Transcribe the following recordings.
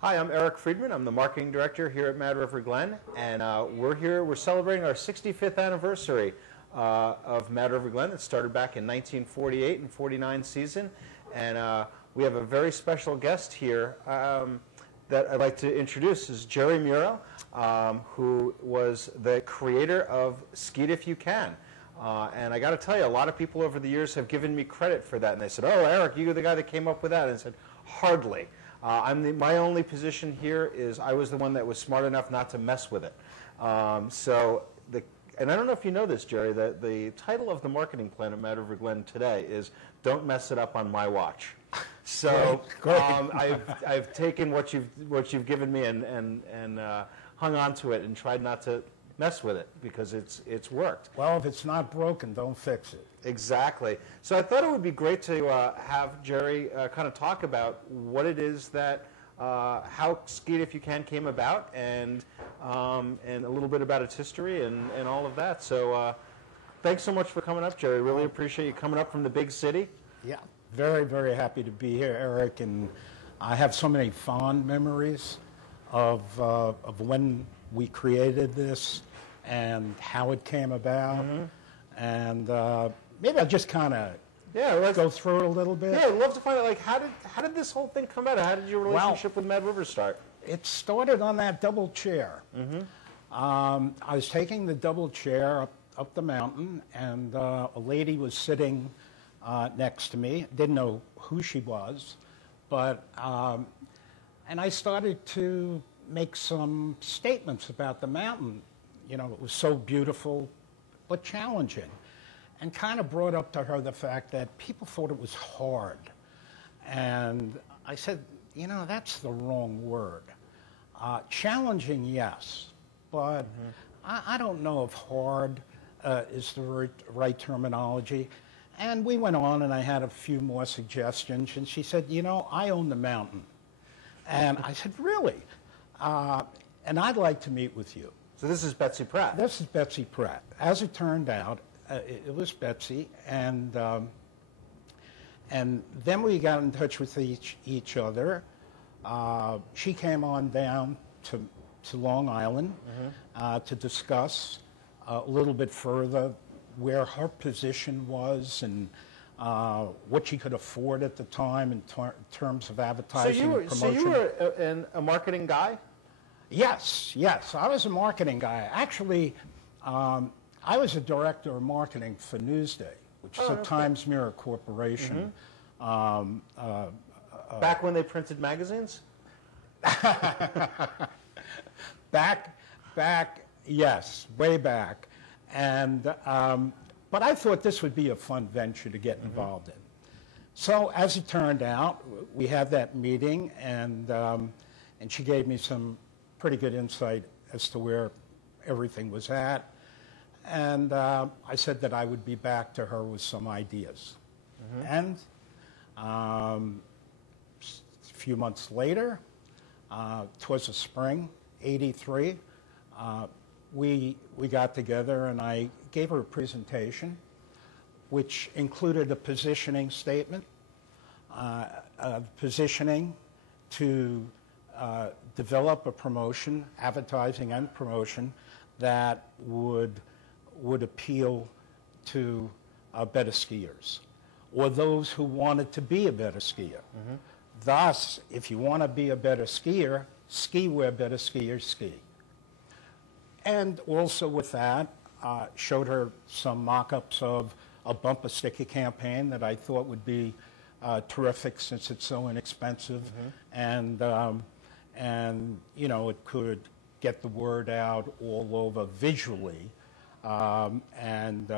Hi, I'm Eric Friedman. I'm the Marketing Director here at Mad River Glen, and we're celebrating our 65th anniversary of Mad River Glen. It started back in 1948 and 49 season, and we have a very special guest here that I'd like to introduce. Is Gerry Muro, who was the creator of Skeet If You Can. And I got to tell you, a lot of people over the years have given me credit for that, and they said, "Oh, Eric, you're the guy that came up with that." And I said, "Hardly. My only position here is I was the one that was smart enough not to mess with it." And I don't know if you know this, Gerry, the title of the marketing plan at Mad River Glen today is "Don't Mess It Up on My Watch." So I've taken what you've given me and hung on to it and tried not to mess with it because it's worked. Well, if it's not broken, don't fix it. Exactly. So I thought it would be great to have Gerry kind of talk about what it is that how Skeet If You Can came about, and a little bit about its history and all of that. So thanks so much for coming up, Gerry. Really appreciate you coming up from the big city. Yeah, very, very happy to be here, Eric. And I have so many fond memories of when we created this and how it came about. Mm-hmm. And maybe I'll just kind of go through it a little bit. Yeah, I'd love to find out, like, how did this whole thing come about? How did your relationship with Mad River start? It started on that double chair. Mm-hmm. I was taking the double chair up the mountain, and a lady was sitting next to me. Didn't know who she was, but and I started to make some statements about the mountain. You know, it was so beautiful, but challenging, and kind of brought up to her the fact that people thought it was hard. And I said, you know, that's the wrong word. Challenging, yes, but I don't know if hard is the right terminology. And we went on, and I had a few more suggestions, and she said, you know, I own the mountain. And I said, really? And I'd like to meet with you. So this is Betsy Pratt. This is Betsy Pratt. As it turned out, it was Betsy, and then we got in touch with each other. She came on down to Long Island to discuss a little bit further where her position was and what she could afford at the time in terms of advertising and promotion. So you were a marketing guy? Yes, I was a marketing guy. Actually, I was a director of marketing for Newsday, which is a Times Mirror corporation. Mm-hmm. Back when they printed magazines? back, yes, way back. And but I thought this would be a fun venture to get involved in. So as it turned out, we had that meeting, and she gave me some pretty good insight as to where everything was at. And I said that I would be back to her with some ideas. And a few months later, towards the spring, '83, we got together, and I gave her a presentation which included a positioning statement, positioning to develop a promotion, advertising and promotion, that would appeal to better skiers, or those who wanted to be a better skier. Thus, if you want to be a better skier, ski where better skiers ski. And also with that, showed her some mock-ups of a bumper sticker campaign that I thought would be terrific, since it's so inexpensive, and you know, it could get the word out all over visually, and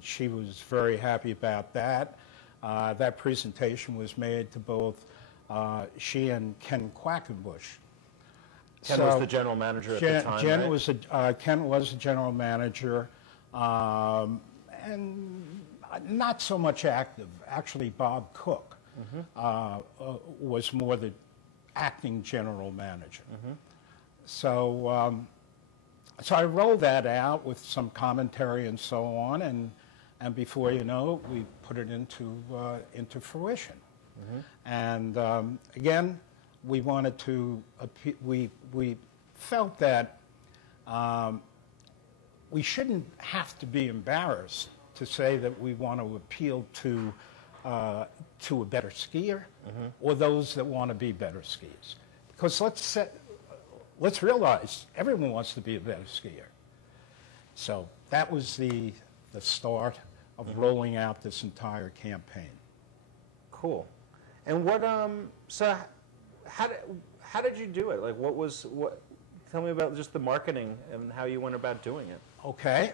she was very happy about that. That presentation was made to both she and Ken Quackenbush. Ken was the general manager at the time, right? Ken was the general manager, and not so much active. Actually, Bob Cook was more the acting general manager. So I rolled that out with some commentary and so on, and before you know it, we put it into fruition. And again, we wanted to, we felt that we shouldn't have to be embarrassed to say that we want to appeal to a better skier or those that want to be better skiers. Because let's realize everyone wants to be a better skier. So that was the start of rolling out this entire campaign. Cool. And what so how did you do it? Like what tell me about just the marketing and how you went about doing it. Okay.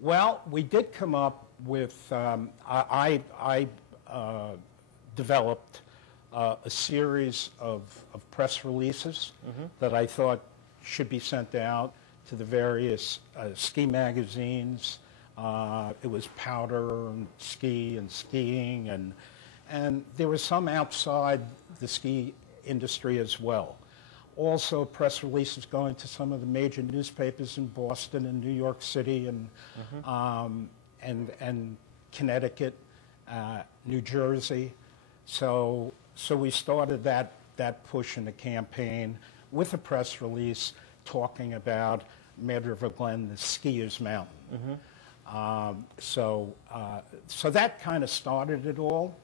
Well, we did come up with I developed a series of press releases that I thought should be sent out to the various ski magazines. It was Powder and Ski and Skiing, and there was some outside the ski industry as well. Also, press releases going to some of the major newspapers in Boston and New York City and Connecticut, New Jersey. So we started that push in the campaign with a press release talking about Mad River Glen, the skiers' mountain. So that kind of started it all.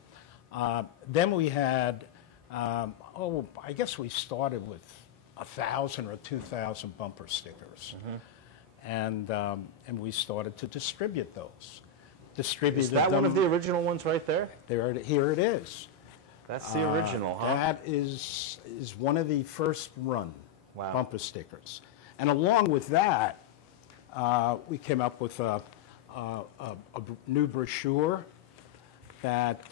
Then we had, I guess we started with 1,000 or 2,000 bumper stickers, and we started to distribute those. Is that one of the original ones right there? Here it is. That's the original, huh? That is one of the first run Wow. bumper stickers. And along with that, we came up with a new brochure that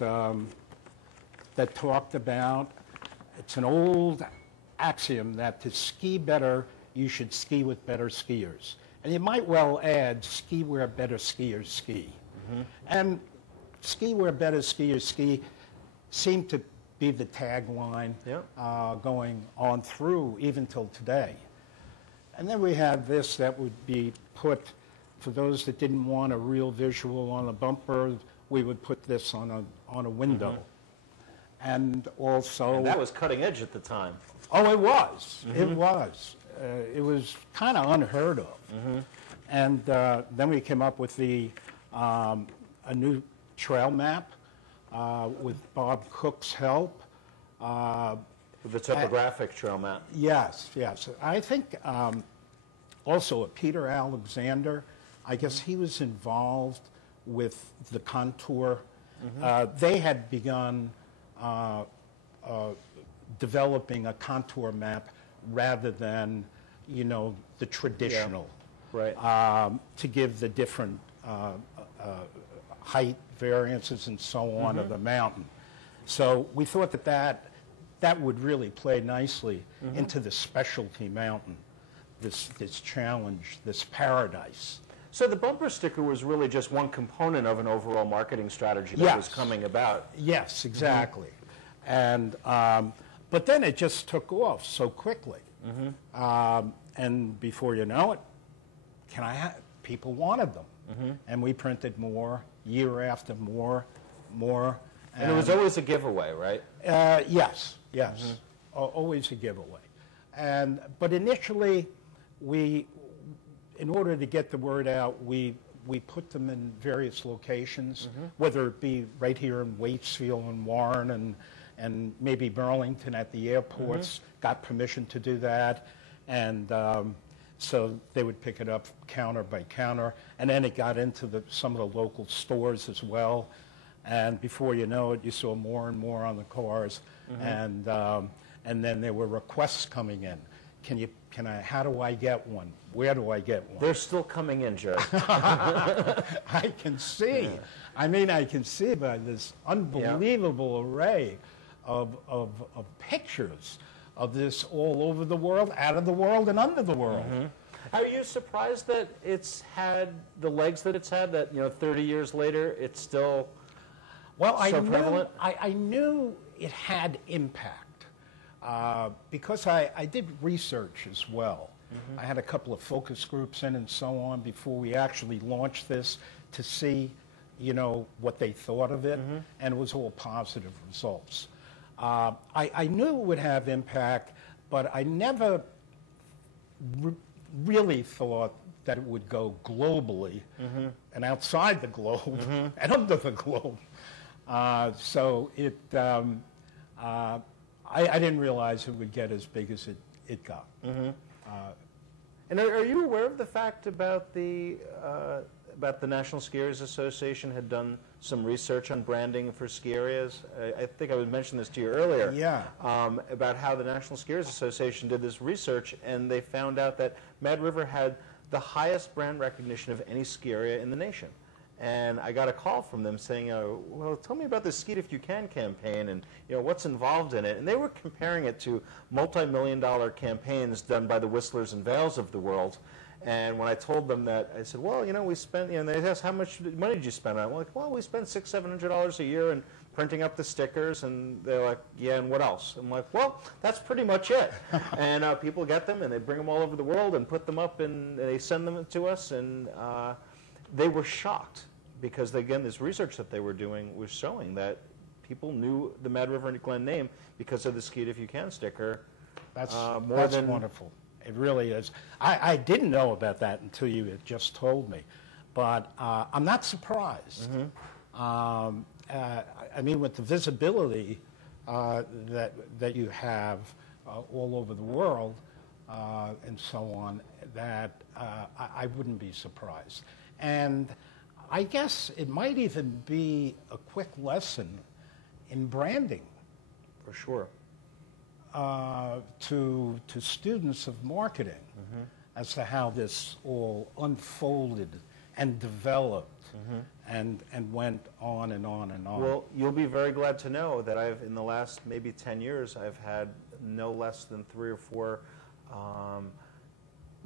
talked about, it's an old axiom that to ski better, you should ski with better skiers. And you might well add, ski where better skiers ski. And ski where better skiers ski seemed to be the tagline going on through even till today. And then we had this that would be put, for those that didn't want a real visual on a bumper, we would put this on a window. And also... And that was cutting edge at the time. Oh, it was. It was. It was kind of unheard of. And then we came up with a new trail map with Bob Cook's help. With the topographic trail map. Yes. I think also Peter Alexander, I guess he was involved with the contour. They had begun developing a contour map rather than, the traditional. Right. To give the different height variances and so on of the mountain. So we thought that would really play nicely into the specialty mountain, this challenge, this paradise. So the bumper sticker was really just one component of an overall marketing strategy that was coming about. Yes, exactly. And but then it just took off so quickly. And before you know it, people wanted them. And we printed more, year after more. And it was always a giveaway, right? Yes. Always a giveaway. But initially, in order to get the word out, we put them in various locations, whether it be right here in Waitsfield and Warren and maybe Burlington at the airports, got permission to do that. And so they would pick it up counter by counter. And then it got into some of the local stores as well. And before you know it, you saw more and more on the cars. And then there were requests coming in. How do I get one? Where do I get one? They're still coming in, Gerry. I can see. I mean, I can see by this unbelievable array of pictures of this all over the world, out of the world, and under the world. Are you surprised that it's had the legs that it's had, that 30 years later it's still prevalent? I knew it had impact because I did research as well. I had a couple of focus groups in and so on before we actually launched this to see, what they thought of it, and it was all positive results. I knew it would have impact, but I never really thought that it would go globally and outside the globe and under the globe. So I didn't realize it would get as big as it got. And are you aware of the fact about the National Skiers Association had done some research on branding for ski areas? I think I would mention this to you earlier. Yeah. About how the National Skiers Association did this research, and they found out that Mad River had the highest brand recognition of any ski area in the nation. And I got a call from them saying, well, tell me about the Ski It If You Can campaign and what's involved in it. And they were comparing it to multi-million-dollar campaigns done by the Whistlers and Vales of the world. And when I told them that, I said, well, we spent, they asked, how much money did you spend on it? I'm like, well, we spent $600-700 a year in printing up the stickers. And they're like, yeah, and what else? I'm like, well, that's pretty much it. And people get them, and they bring them all over the world and put them up, and they send them to us. And they were shocked. Because, again, this research that they were doing was showing that people knew the Mad River and Glen name because of the Ski It If You Can sticker. That's wonderful. It really is. I didn't know about that until you had just told me. But I'm not surprised. I mean, with the visibility that you have all over the world and so on, that I wouldn't be surprised. And I guess it might even be a quick lesson in branding. For sure. To students of marketing as to how this all unfolded and developed and went on and on and on. Well, you'll be very glad to know that in the last maybe 10 years, I've had no less than 3 or 4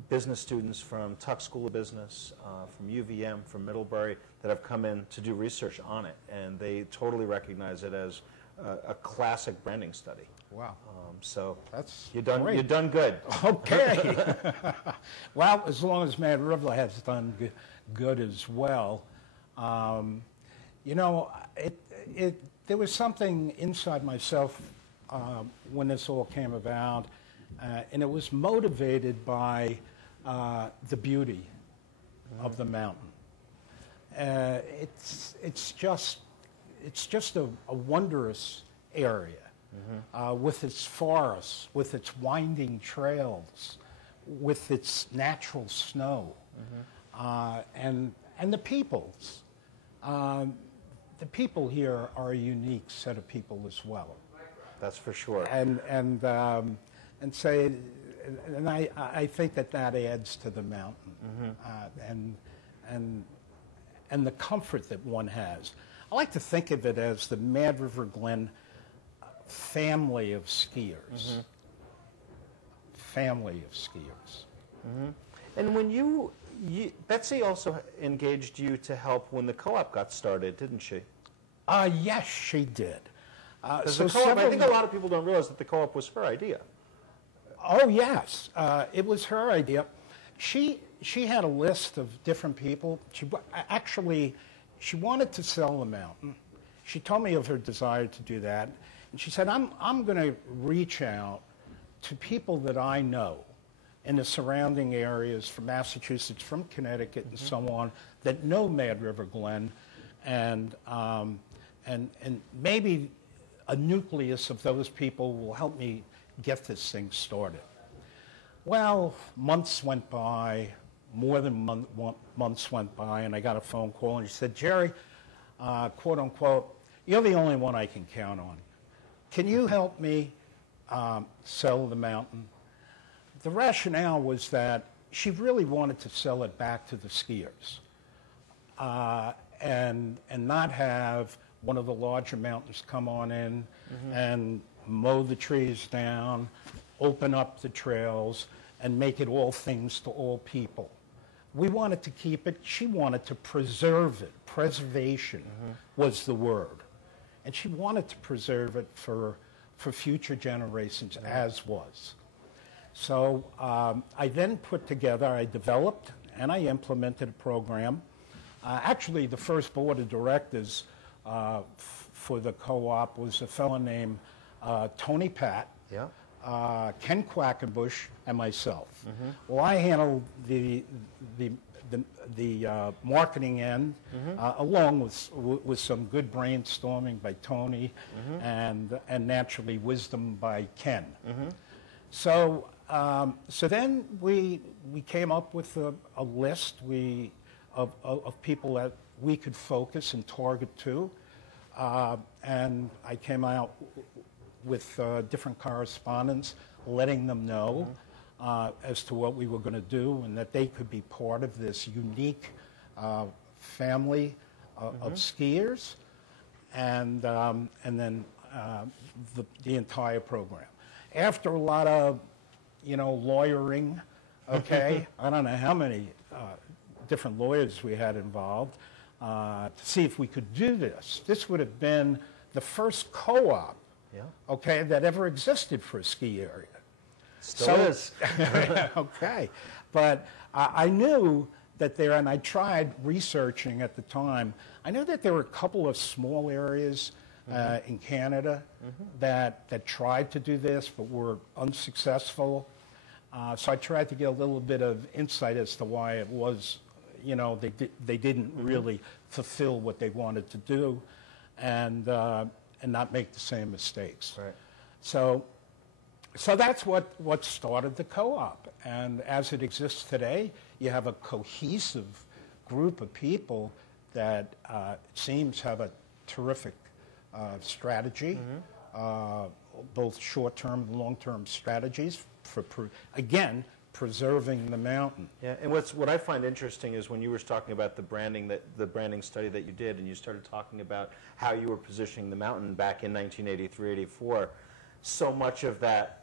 business students from Tuck School of Business, from UVM, from Middlebury, that have come in to do research on it, and they totally recognize it as a classic branding study. Wow! So that's you've done good. Okay. Well, as long as Mad River has done good as well, there was something inside myself when this all came about, and it was motivated by the beauty of the mountain. It's just a wondrous area with its forests, with its winding trails, with its natural snow, and the peoples. The people here are a unique set of people as well. That's for sure. And I think that adds to the mountain, and the comfort that one has. I like to think of it as the Mad River Glen family of skiers. Family of skiers. And when Betsy also engaged you to help when the co-op got started, didn't she? Yes, she did. So the co-op, I think a lot of people don't realize that the co-op was her idea. Oh, yes. It was her idea. She had a list of different people. She wanted to sell the mountain. She told me of her desire to do that. And she said, I'm going to reach out to people that I know in the surrounding areas from Massachusetts, from Connecticut, and so on, that know Mad River Glen, and maybe a nucleus of those people will help me get this thing started. Well, months went by, more than months went by, and I got a phone call, and she said, Gerry, quote unquote, you're the only one I can count on. Can you help me sell the mountain? The rationale was that she really wanted to sell it back to the skiers and not have one of the larger mountains come on in and mow the trees down, open up the trails, and make it all things to all people. We wanted to keep it. She wanted to preserve it. Preservation was the word. And she wanted to preserve it for future generations, as was. So I then I developed and I implemented a program. Actually, the first board of directors for the co-op was a fellow named Tony Pat, Yeah. Ken Quackenbush, and myself. Well, I handled the marketing end, along with some good brainstorming by Tony, and naturally wisdom by Ken. So then we came up with a list of people that we could focus and target to, and I came out with different correspondents, letting them know as to what we were going to do and that they could be part of this unique family of skiers, and then the entire program. After a lot of, lawyering, okay, I don't know how many different lawyers we had involved to see if we could do this. This would have been the first co-op, okay, that ever existed for a ski area. Still is. Okay. But I knew that there, and I tried researching at the time, I knew that there were a couple of small areas in Canada that tried to do this but were unsuccessful. So I tried to get a little bit of insight as to why it was, they didn't really fulfill what they wanted to do and not make the same mistakes. Right. So that's what started the co-op. And as it exists today, you have a cohesive group of people that seems have a terrific strategy, both short-term and long-term strategies for, again, preserving the mountain. Yeah, and what I find interesting is when you were talking about the branding study that you did, and you started talking about how you were positioning the mountain back in 1983, 84, so much of that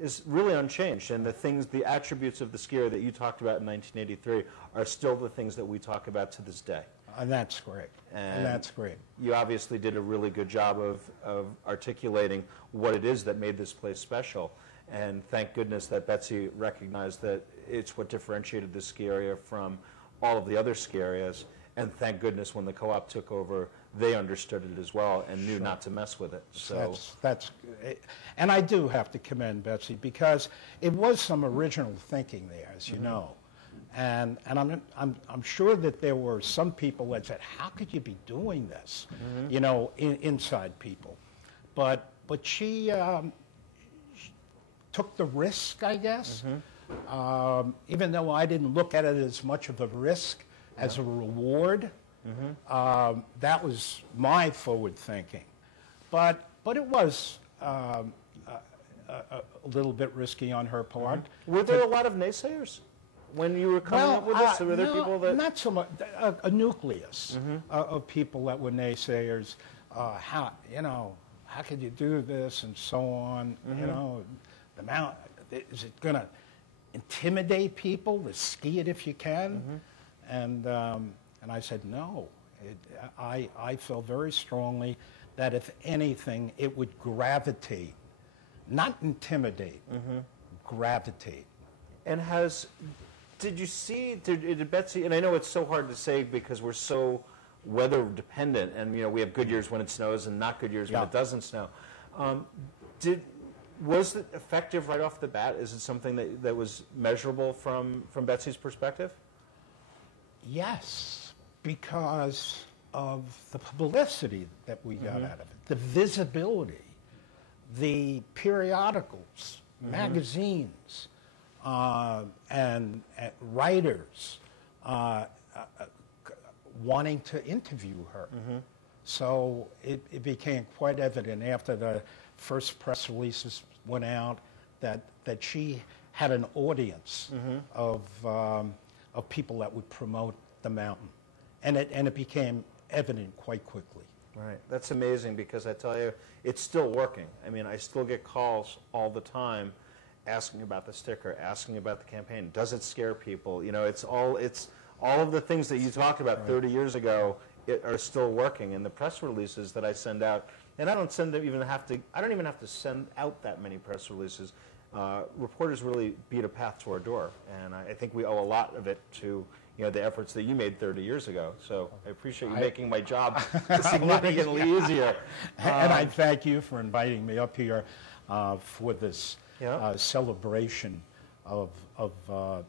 is really unchanged, and the attributes of the skier that you talked about in 1983 are still the things that we talk about to this day. And that's great. And that's great. You obviously did a really good job of articulating what it is that made this place special. And thank goodness that Betsy recognized that it's what differentiated this ski area from all of the other ski areas. And thank goodness when the co-op took over, they understood it as well and knew not to mess with it. So and I do have to commend Betsy because it was some original thinking there, as you know. And I'm sure that there were some people that said, "How could you be doing this?" Inside people, but she took the risk, I guess. Even though I didn't look at it as much of a risk as a reward, that was my forward thinking. But it was a little bit risky on her part. Were there a lot of naysayers when you were coming up with this? Were there people that... Not so much. A nucleus of people that were naysayers. How could you do this and so on? The mountain, is it going to intimidate people to ski it if you can? And I said no. I felt very strongly that if anything, it would gravitate, not intimidate, gravitate. And did you see, did Betsy, and I know it's so hard to say because we're so weather dependent, and we have good years when it snows and not good years when it doesn't snow. Was it effective right off the bat? Is it something that was measurable from Betsy's perspective? Yes, because of the publicity that we got out of it, the visibility, the periodicals, magazines, and writers wanting to interview her. So it became quite evident after the first press releases went out that she had an audience of people that would promote the mountain, and it became evident quite quickly. Right, that's amazing because I tell you, it's still working. I mean, I still get calls all the time asking about the sticker, asking about the campaign. Does it scare people? It's all of the things that you talked about 30 years ago are still working, and the press releases that I send out. And I don't even have to send out that many press releases. reporters really beat a path to our door, and I think we owe a lot of it to the efforts that you made 30 years ago. So I appreciate you making my job significantly easier. And I thank you for inviting me up here for this celebration of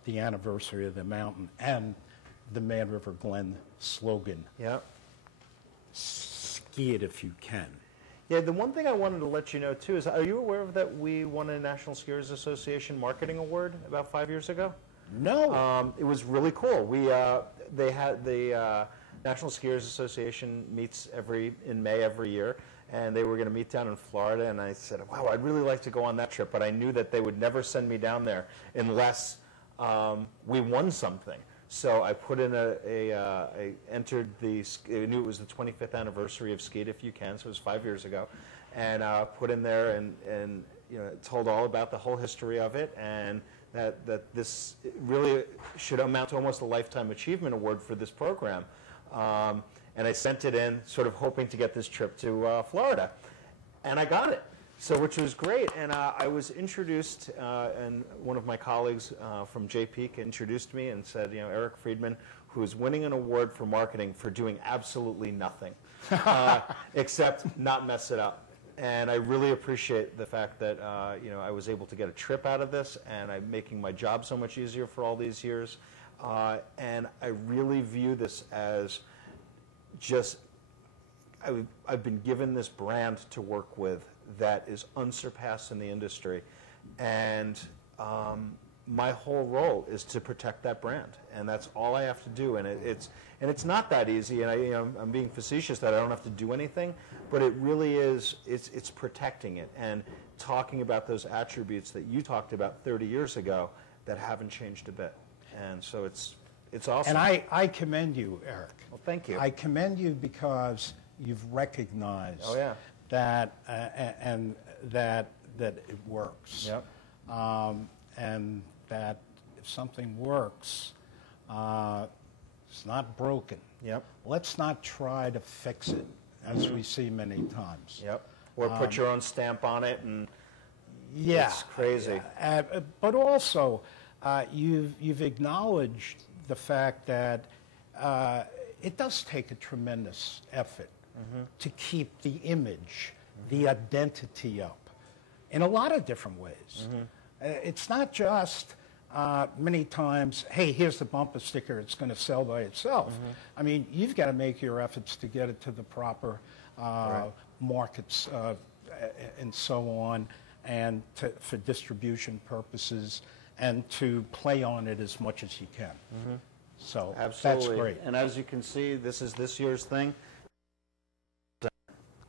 the anniversary of the mountain and the Mad River Glen slogan. Yeah. Ski it if you can. Yeah, the one thing I wanted to let you know too is, are you aware of that we won a National Skiers Association Marketing Award about 5 years ago? No. It was really cool. They had the National Skiers Association meets in May every year, and they were going to meet down in Florida. And I said, "Wow, I'd really like to go on that trip," but I knew that they would never send me down there unless we won something. So I put in I entered I knew it was the 25th anniversary of Ski It If You Can, so it was 5 years ago, and put in there and told all about the whole history of it, and that this really should amount to almost a Lifetime Achievement Award for this program. And I sent it in sort of hoping to get this trip to Florida. And I got it, which was great. And I was introduced, and one of my colleagues from JPEAK introduced me and said, Eric Friedman, who is winning an award for marketing for doing absolutely nothing, except not mess it up. And I really appreciate the fact that I was able to get a trip out of this, and I'm making my job so much easier for all these years. And I really view this as just I've been given this brand to work with that is unsurpassed in the industry, and my whole role is to protect that brand, and that's all I have to do. And it's not that easy, and I'm being facetious that I don't have to do anything, but it really is. It's protecting it and talking about those attributes that you talked about 30 years ago that haven't changed a bit, and so it's awesome. And I commend you, Eric. Well, thank you. I commend you because you've recognized that and that it works. Yep. And that if something works, it's not broken. Yep. Let's not try to fix it, as we see many times. Yep. Or put your own stamp on it, and it's crazy. But also, you've acknowledged the fact that it does take a tremendous effort to keep the image, the identity up, in a lot of different ways. It's not just many times, hey, here's the bumper sticker, it's going to sell by itself. I mean, you've got to make your efforts to get it to the proper markets and so on, and for distribution purposes, and to play on it as much as you can. So absolutely. That's great. And as you can see, this is this year's thing.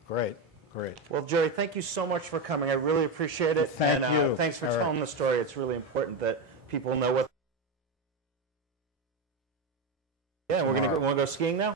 Great. Great. Well, Gerry, thank you so much for coming. I really appreciate it. Thank you. Thanks for telling the story. It's really important that people know what. Yeah, we're going to go skiing now?